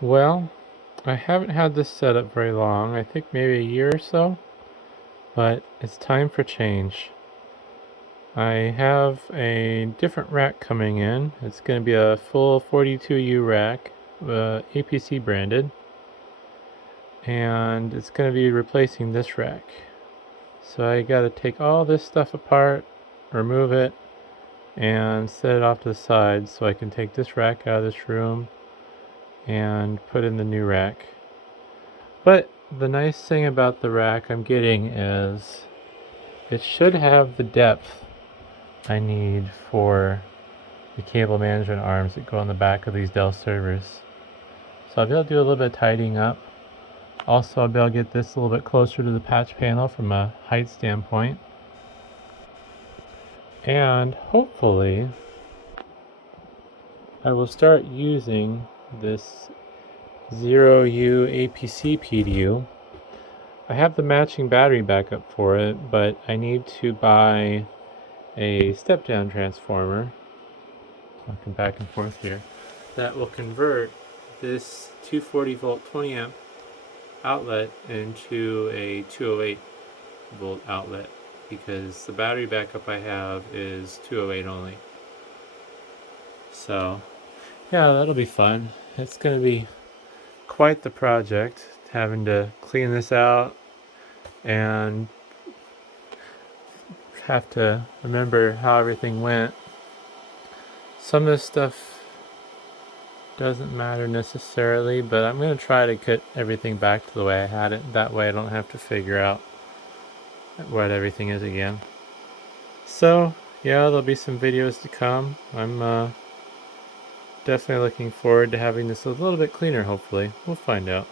Well, I haven't had this set up very long, I think maybe a year or so, but it's time for change. I have a different rack coming in. It's going to be a full 42U rack, APC branded, and it's going to be replacing this rack. So I got to take all this stuff apart, remove it, and set it off to the side so I can take this rack out of this room and put in the new rack. But the nice thing about the rack I'm getting is it should have the depth I need for the cable management arms that go on the back of these Dell servers. So I'll be able to do a little bit of tidying up. Also, I'll be able to get this a little bit closer to the patch panel from a height standpoint. And hopefully, I will start using this 0U APC PDU. I have the matching battery backup for it, but I need to buy a step-down transformer, walking back and forth here, that will convert this 240 volt 20 amp outlet into a 208 volt outlet, because the battery backup I have is 208 only. So yeah, that'll be fun. It's going to be quite the project, having to clean this out and have to remember how everything went. Some of this stuff doesn't matter necessarily, but I'm going to try to get everything back to the way I had it. That way I don't have to figure out what everything is again. So yeah, there'll be some videos to come. I'm definitely looking forward to having this a little bit cleaner, hopefully. We'll find out.